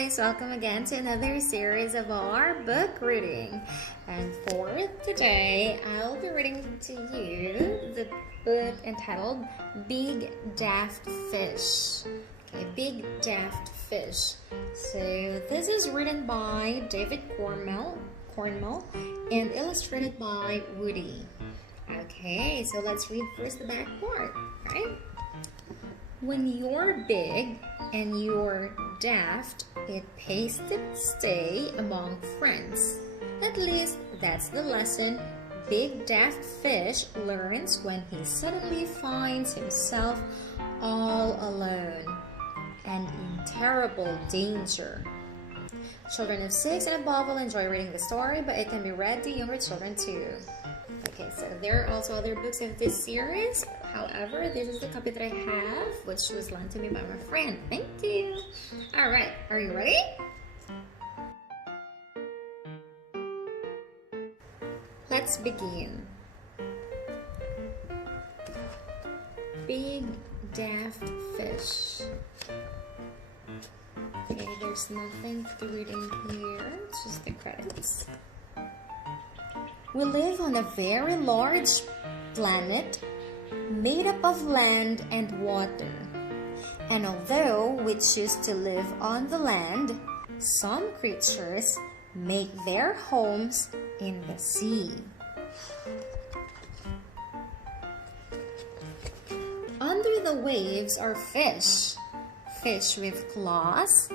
guys, welcome again to another series of our book reading. And for today, I'll be reading to you the book entitled Big Daft Fish. Okay, Big Daft Fish. So this is written by David Cornwell and illustrated by Woody. Okay, so let's read first the back part, right? When you're big and you're daft, it pays to stay among friends. At least that's the lesson Big Daft Fish learns when he suddenly finds himself all alone and in terrible danger. Children of 6 and above will enjoy reading the story, but it can be read to younger children too. Okay, so there are also other books of this series. However, this is the copy that I have, which was lent to me by my friend. Thank you. All right, are you ready? Let's begin. Big Daft Fish. Okay, there's nothing to read in here, it's just the credits. We live on a very large planet made up of land and water. And although we choose to live on the land, some creatures make their homes in the sea. Under the waves are fish. Fish with claws,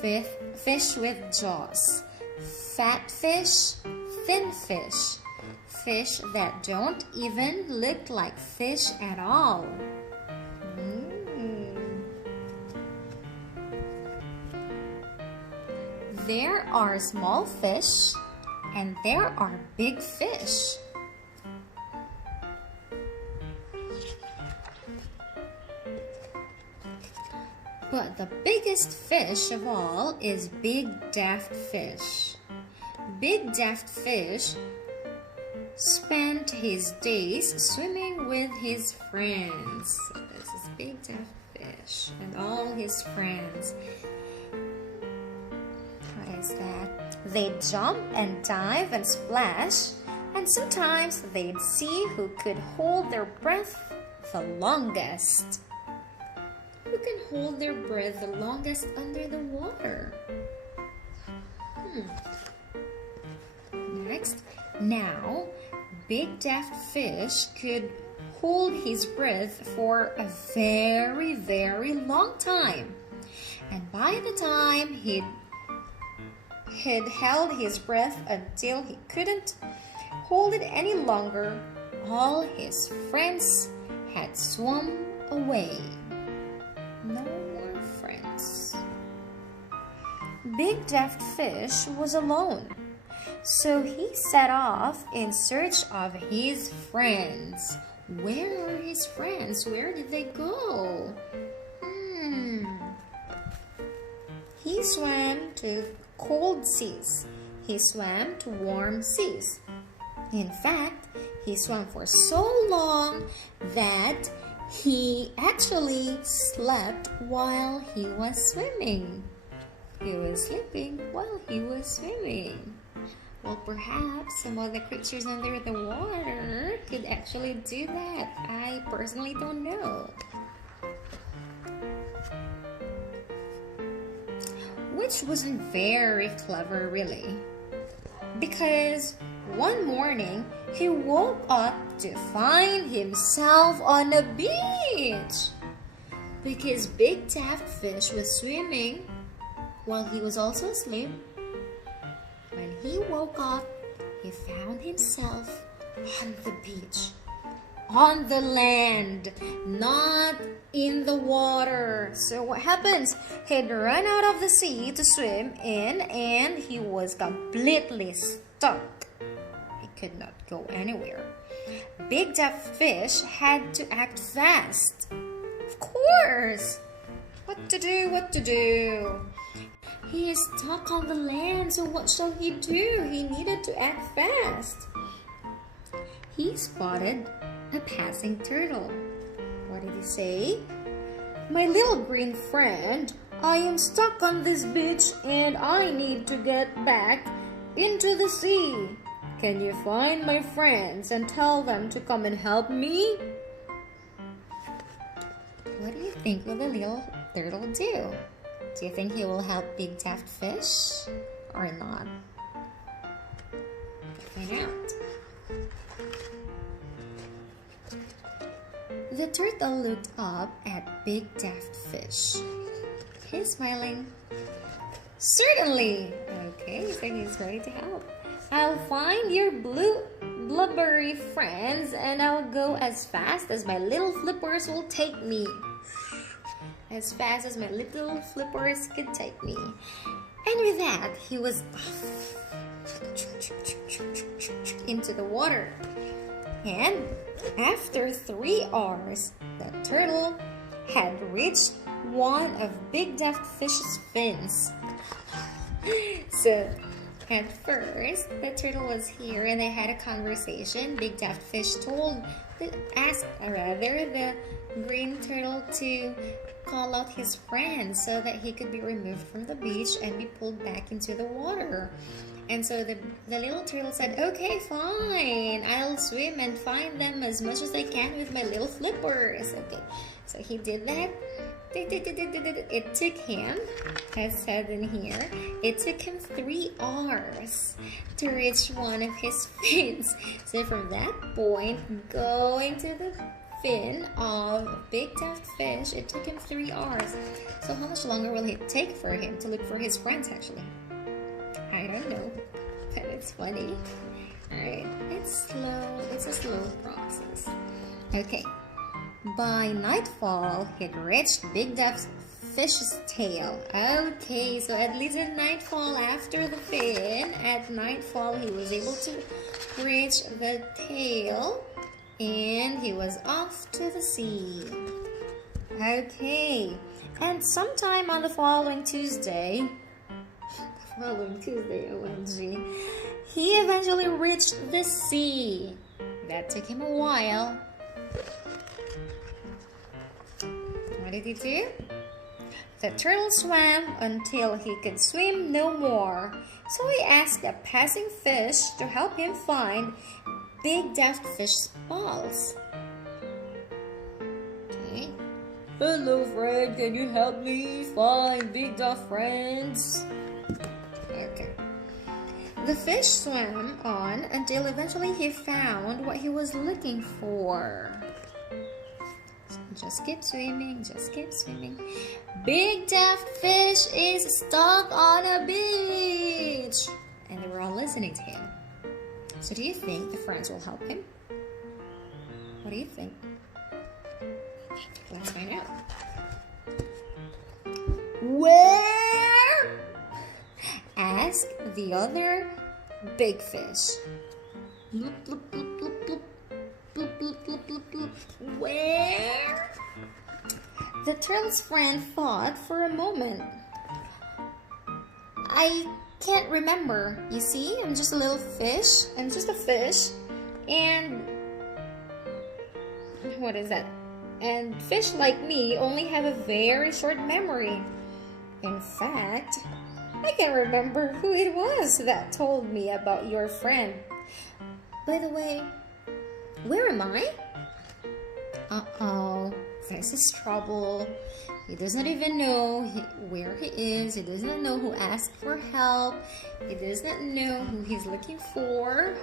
fish with jaws, fat fish, thin fish, fish that don't even look like fish at all. There are small fish and there are big fish. But the biggest fish of all is Big Daft Fish. Big Daft Fish spent his days swimming with his friends. So this is Big Daft Fish and all his friends. What is that? They'd jump and dive and splash, and sometimes they'd see who could hold their breath the longest. Who can hold their breath the longest under the water? Next, now, Big Daft Fish could hold his breath for a very, very long time. And by the time he'd held his breath until he couldn't hold it any longer, all his friends had swum away. No more friends. Big Daft Fish was alone, so he set off in search of his friends. Where are his friends? Where did they go? He swam to cold seas. He swam to warm seas. In fact, he swam for so long that he actually slept while he was swimming. He was sleeping while he was swimming. Well, perhaps some of the creatures under the water could actually do that. I personally don't know. Which wasn't very clever, really. Because one morning, he woke up to find himself on a beach. Because Big Daft Fish was swimming while he was also asleep. When he woke up, he found himself on the beach. On the land, not in the water. So what happens? He'd run out of the sea to swim in and he was completely stuck. He could not go anywhere. Big Daft Fish had to act fast. Of course! What to do? He is stuck on the land, so what shall he do? He needed to act fast. He spotted a passing turtle. What did he say? My little green friend, I am stuck on this beach and I need to get back into the sea. Can you find my friends and tell them to come and help me? What do you think will the little turtle do? Do you think he will help Big Daft Fish or not? Find out. The turtle looked up at Big Daft Fish. He's smiling. Certainly! Okay, so he's ready to help. I'll find your blubbery friends and I'll go as fast as my little flippers will take me. As fast as my little flippers could take me. And with that, he was off into the water. And after 3 hours, the turtle had reached one of Big Daft Fish's fins. So, at first, the turtle was here and they had a conversation. Big Daft Fish asked the green turtle to call out his friends so that he could be removed from the beach and be pulled back into the water. And so the little turtle said, okay, fine, I'll swim and find them as much as I can with my little flippers. Okay, so he did that. It took him, as said in here, it took him 3 hours to reach one of his fins. So from that point, going to the fin of Big Daft Fish, it took him 3 hours. So how much longer will it take for him to look for his friends actually? I don't know, but it's funny. Alright, it's a slow process. Okay. By nightfall, he'd reached Big Daft Fish's tail. Okay, so at least at nightfall, after the fin, at nightfall he was able to reach the tail and he was off to the sea. Okay, and sometime on the following Tuesday, OMG, he eventually reached the sea. That took him a while. What did he do? The turtle swam until he could swim no more. So he asked a passing fish to help him find Big Daft Fish's balls. Okay. Hello, friend. Can you help me find Big Daft friends? Okay. The fish swam on until eventually he found what he was looking for. Just keep swimming, just keep swimming. Big Daft Fish is stuck on a beach. And they were all listening to him. So do you think the friends will help him? What do you think? Let's find out. Where? Asked the other big fish. Bloop, bloop, bloop, bloop, bloop. Bloop, bloop, bloop, bloop, bloop. Where? The turtle's friend thought for a moment. I can't remember. You see, I'm just a little fish. I'm just a fish. And what is that? And fish like me only have a very short memory. In fact, I can remember who it was that told me about your friend. By the way, where am I? Uh-oh, this is trouble. He doesn't even know where he is. He doesn't know who asked for help. He doesn't know who he's looking for.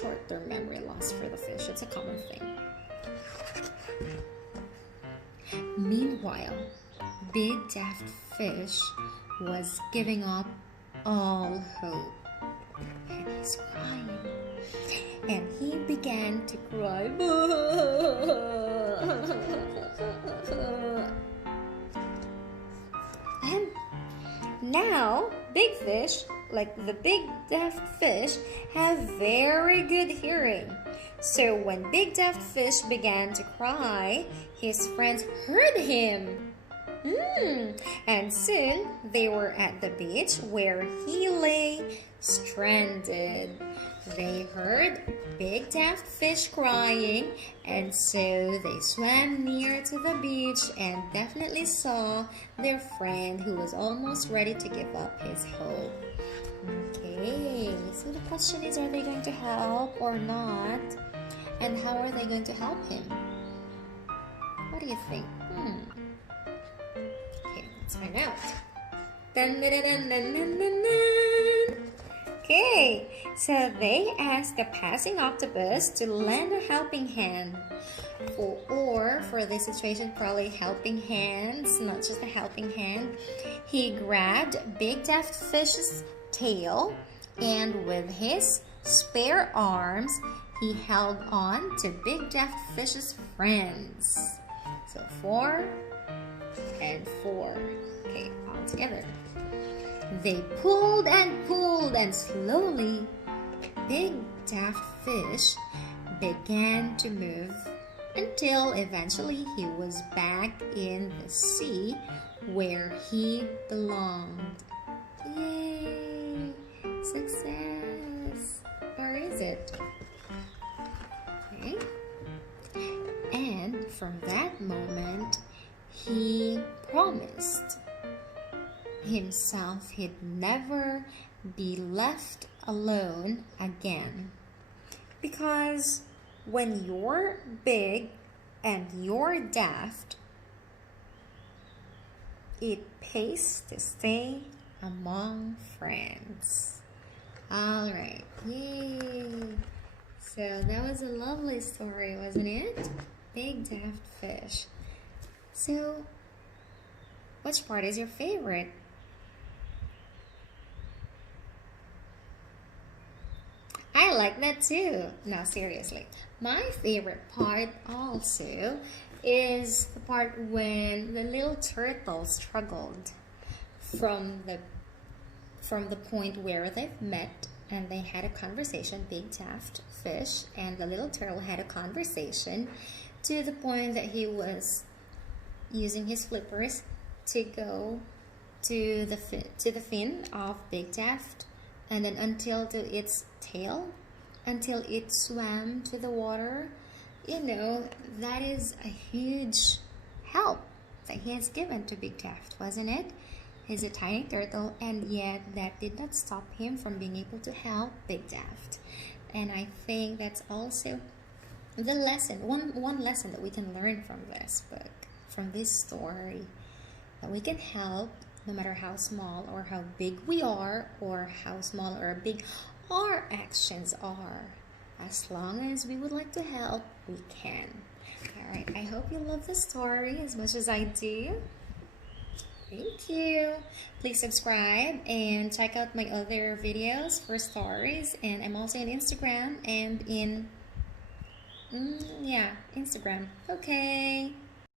Short-term memory loss for the fish. It's a common thing. Meanwhile, Big Daft Fish was giving up all hope. And he's crying. And he began to cry. And now, big fish, like the Big Daft Fish, have very good hearing. So when Big Daft Fish began to cry, his friends heard him. And soon they were at the beach where he lay stranded. They heard Big Daft Fish crying, and so they swam near to the beach and definitely saw their friend who was almost ready to give up his hope. Okay, so the question is, are they going to help or not? And how are they going to help him? What do you think? Okay, let's find out. Dun, dun, dun, dun, dun, dun, dun. Okay, so they asked a passing octopus to lend a helping hand. Or for this situation, probably helping hands, not just a helping hand. He grabbed Big Daft Fish's tail, and with his spare arms, he held on to Big Daft Fish's friends. So 4 and 4. Okay, all together. They pulled, and slowly Big Daft Fish began to move until eventually he was back in the sea where he belonged. Yay! Success! Where is it? Okay. And from that moment, he promised himself he'd never be left alone again. Because when you're big and you're daft, it pays to stay among friends. Alright, yay! So that was a lovely story, wasn't it? Big Daft Fish. So, which part is your favorite? I like that too. No, seriously. My favorite part also is the part when the little turtle struggled from the point where they've met and they had a conversation, Big Daft Fish and the little turtle had a conversation to the point that he was using his flippers to go to the fin of Big Daft, and then until to its tail, until it swam to the water. You know, that is a huge help that he has given to Big Daft, wasn't it? He's a tiny turtle, and yet that did not stop him from being able to help Big Daft. And I think that's also the lesson, one lesson that we can learn from this book, from this story, that we can help no matter how small or how big we are, or how small or big our actions are. As long as we would like to help, we can. Alright, I hope you love the story as much as I do. Thank you. Please subscribe and check out my other videos for stories. And I'm also on Instagram and in Instagram. Okay.